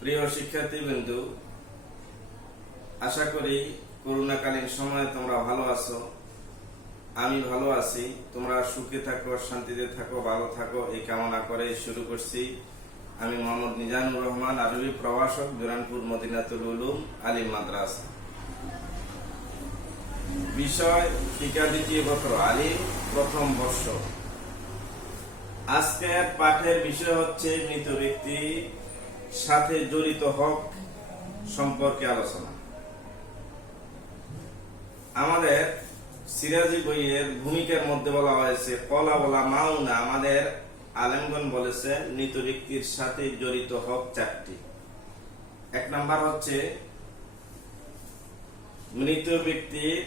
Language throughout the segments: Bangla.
প্রিয় শিক্ষার্থীবৃন্দু, আশা করি করোনাকালীন সময়ে তোমরা ভালো আছো। আমি ভালো আছি। তোমরা সুখে থাকো, শান্তিতে থাকো, ভালো থাকো এই কামনা করে শুরু করছি। আমি মোহাম্মদ মিজানুর রহমান, আরবি প্রভাষক, জোরানপুর মদিনাতুল উলুম আলিম মাদ্রাসা। বিষয় ফিকা দ্বিতীয় বছর, আলিম প্রথম বর্ষ। আজকের পাঠের বিষয় হচ্ছে মৃত ব্যক্তির সাথে জড়িত হক সম্পর্কে আলোচনা। আমাদের সিরাজি বইয়ের ভূমিকার মধ্যে বলা হয়েছে কলা বলা মাউনা। আমাদের আলেমগণ বলেছে মৃত ব্যক্তির সাথে জড়িত হক চারটি। এক নাম্বার হচ্ছে মৃত ব্যক্তির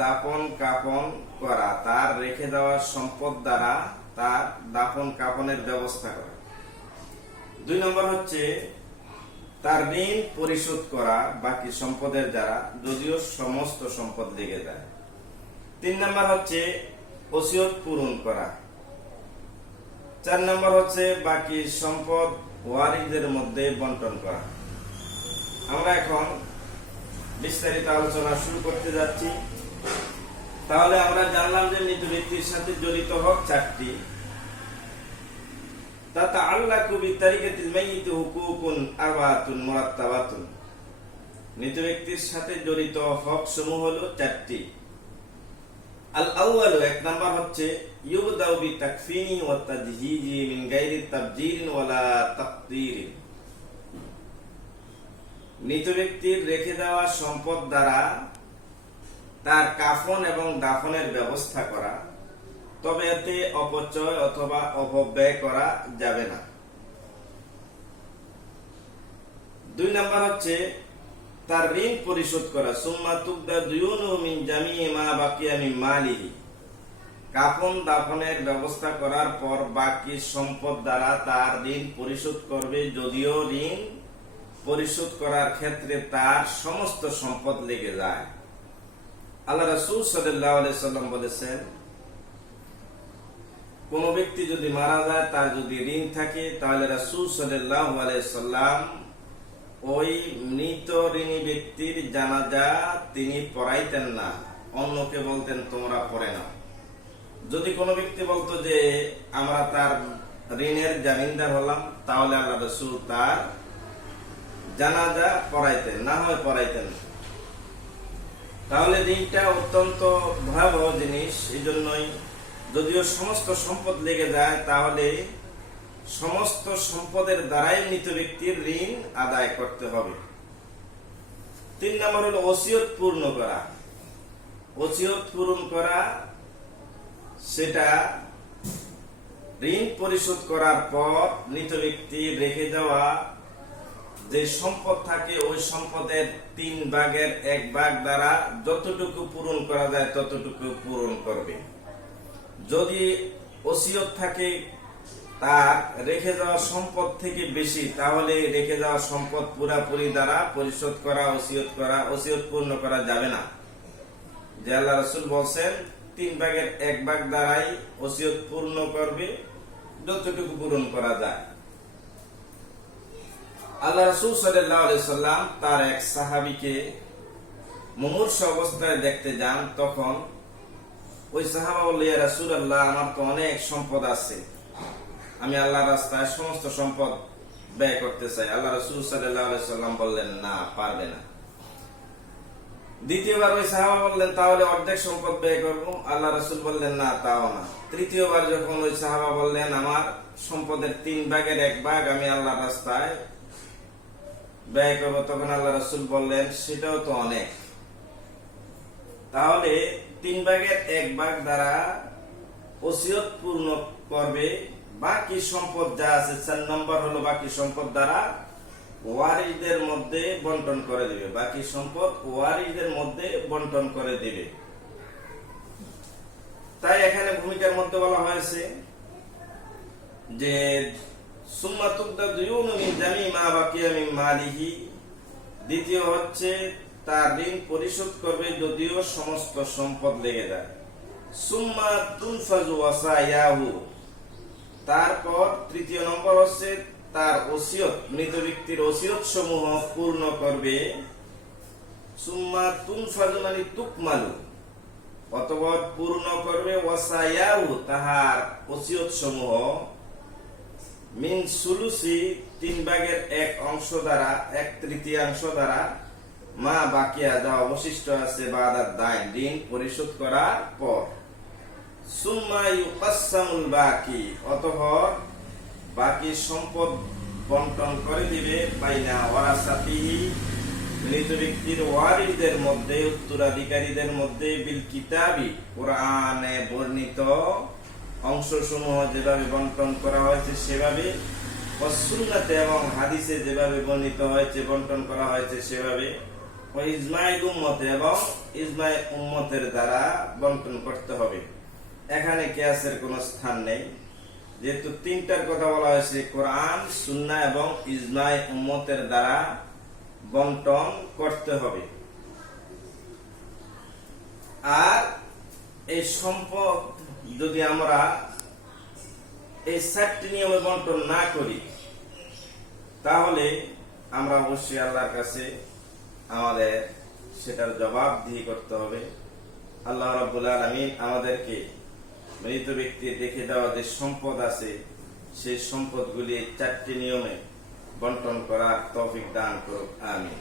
দাফন কাফন করা, তার রেখে দেওয়া সম্পদ দ্বারা তার দাফন কাফনের ব্যবস্থা করা। দুই নম্বর হচ্ছে তার ঋণ পরিশোধ করা বাকি সম্পদের দ্বারা, যদিও সমস্ত সম্পদ লেগে যায়। তিন নম্বর হচ্ছে ওসিয়ত পূরণ করা। চার নম্বর হচ্ছে বাকি সম্পদ ওয়ারিসদের মধ্যে বন্টন করা। আমরা এখন বিস্তারিত আলোচনা শুরু করতে যাচ্ছি। তাহলে আমরা জানলাম যে মৃত ব্যক্তির সাথে জড়িত হক চারটি। মৃত ব্যক্তির সাথে জড়িত হক সমূহ হলো চারটি। আল আউয়াল, এক নাম্বার হচ্ছে ইউবদাউ বিতাকফিনি ওয়া তাজহিজি মিন গায়রি তাবজিরিন ওয়ালা তাকদীর। মৃত ব্যক্তির রেখে দেওয়া সম্পদ দ্বারা তার কাফন এবং দাফনের ব্যবস্থা করা, তবে এতে অপচয় অথবা অপব্যয় করা যাবে না। দুই নাম্বার হচ্ছে তার ঋণ পরিশোধ করা। সুম্মা তুকদা দুয়ুনু মিন জামিই মা বাকিয়া মিন মালিহি। কাফন দাফনের ব্যবস্থা করার পর বাকি সম্পদ দ্বারা তার ঋণ পরিশোধ করবে, যদিও ঋণ পরিশোধ করার ক্ষেত্রে তার সমস্ত সম্পদ লেগে যায়। আল্লাহ রাসূল সাল্লাল্লাহু আলাইহি সাল্লাম বলেছেন, কোন ব্যক্তি যদি মারা যায়, তার যদি ঋণ থাকে, তাহলে রাসূল সাল্লাল্লাহু আলাইহি সাল্লাম ওই মৃত ঋণী ব্যক্তির জানাজা তিনি পড়াইতেন না, অন্যকে বলতেন তোমরা পড়ে নাও। যদি কোনো ব্যক্তি বলতো যে আমরা তার ঋণের জামিনদার হলাম, তাহলে আল্লাহ রাসূল তার জানাজা পড়াইতেন, না হয় পড়াইতেন। তাহলে ঋণটা অত্যন্ত ভয়াবহ জিনিস। এই জন্যই যদিও সমস্ত সম্পদ লেগে যায়, তাহলে সমস্ত সম্পদের দ্বারাই মৃত ব্যক্তির ঋণ আদায় করতে হবে। তিন নম্বর হলো ওসিয়ত পূর্ণ করা। ওসিয়ত পূরণ করা, সেটা ঋণ পরিশোধ করার পর মৃত ব্যক্তি রেখে যাওয়া যে সম্পদ থাকে, ওই সম্পদের 3 ভাগের 1 ভাগ দ্বারা যতটুকু পূরণ করা যায় ততটুকু পূরণ করবে। যদি ওসিয়ত থাকে তার রেখে যাওয়া সম্পদ থেকে বেশি, তাহলে রেখে যাওয়া সম্পদ পুরাপুরি দ্বারা পরিশোধ করা, ওসিয়ত পূর্ণ করা যাবে না। যে আল্লাহ রাসূল বলেন 3 ভাগের 1 ভাগ দ্বারাই ওসিয়ত পূর্ণ করবে, যতটুকু পূরণ করা যায়। আল্লাহ রাসূল সাল্লাল্লাহু আলাইহি সাল্লাম তার এক সাহাবীকে মুমূর্ষু অবস্থায় দেখতে যান। তখন ওই সাহাবা বলল, ইয়া রাসূলুল্লাহ, আমার তো অনেক সম্পদ আছে, আমি আল্লাহর রাস্তায় সমস্ত সম্পদ ব্যয় করতে চাই। আল্লাহ রাসূল সাল্লাল্লাহু আলাইহি সাল্লাম বললেন, না, পারবে না। দ্বিতীয়বার ওই সাহাবা বললেন, তাহলে অর্ধেক সম্পদ ব্যয় করব। আল্লাহ রাসূল বললেন, না, তাও না। তৃতীয়বার যখন ওই সাহাবা বললেন, আমার সম্পদের 3 ভাগের 1 ভাগ আমি আল্লাহর রাস্তায় ব্যয় করব, তখন আল্লাহ রাসূল বললেন, সেটাও তো অনেক। তাহলে 3 ভাগের 1 ভাগ দ্বারা ওসিয়ত পূর্ণ করবে, বাকি সম্পদ যা আছে 4 নম্বর হলো বাকি সম্পদ দ্বারা ওয়ারিসদের মধ্যে বন্টন করে দিবে। বাকি সম্পদ ওয়ারিসদের মধ্যে বন্টন করে দিবে। তাই এখানে ভূমিকার মধ্যে বলা হয়েছে যে সুম্মা তুকদা দুয়ুনু মিন জামিই মা বাকিয়া মিন মালিহি। দ্বিতীয় হচ্ছে তার ঋণ পরিশোধ করবে, যদিও সমস্ত সম্পদ লেগে যায়। সুম্মা তুনফাজু ওয়াসায়াহু, তারপর তৃতীয় নম্বর হচ্ছে তার ওসিয়ত, মৃত ব্যক্তির ওসিয়ত সমূহ পূর্ণ করবে। সুম্মা তুনফাযু মানে তুকমালু, অতঃপর পূর্ণ করবে। ওয়াসায়াউ তাহার ওসিয়ত সমূহ মিন সুলুসি 3/1 দ্বারা, 1/3 দ্বারা, মা বাকিয়া যা অবশিষ্ট আছে, বাদাত দাইন ঋণ পরিশোধ করার পর। সুম্মা ইউকাসসামুল বাকি, অতঃপর বাকি সম্পদ বন্টন করে দিবে বাইনা ওয়ারাসাতিহি, মৃত ব্যক্তির ওয়ারিসদের মধ্যে, উত্তরাধিকারীদের মধ্যে, বিল কিতাবি কোরআনে বর্ণিত অংশসমূহ যেভাবে বন্টন করা হয়েছে সেভাবে, সুন্নাতে এবং হাদিসে যেভাবে বর্ণিত হয়েছে বন্টন করা হয়েছে সেভাবে, ও ইজমায়ে উম্মত এবং ইজমায়ে উম্মতের দ্বারা বন্টন করতে হবে। এখানে কিয়াসের কোনো স্থান নেই, যেহেতু 3টার কথা বলা হয়েছে, কোরআন, সুন্নাহ এবং ইজমায়ে উম্মতের দ্বারা বন্টন করতে হবে। আর এই সম্পদ যদি আমরা এই 4টি নিয়মে বন্টন না করি, তাহলে আমরা অবশ্যই আল্লাহর কাছে আমাদের সেটার জবাবদিহি করতে হবে। আল্লাহ রাব্বুল আলামিন আমাদেরকে মৃত ব্যক্তির রেখে দেওয়া যে সম্পদ আছে, সেই সম্পদগুলি 4টি নিয়মে বন্টন করার তৌফিক দান করুক। আমিন।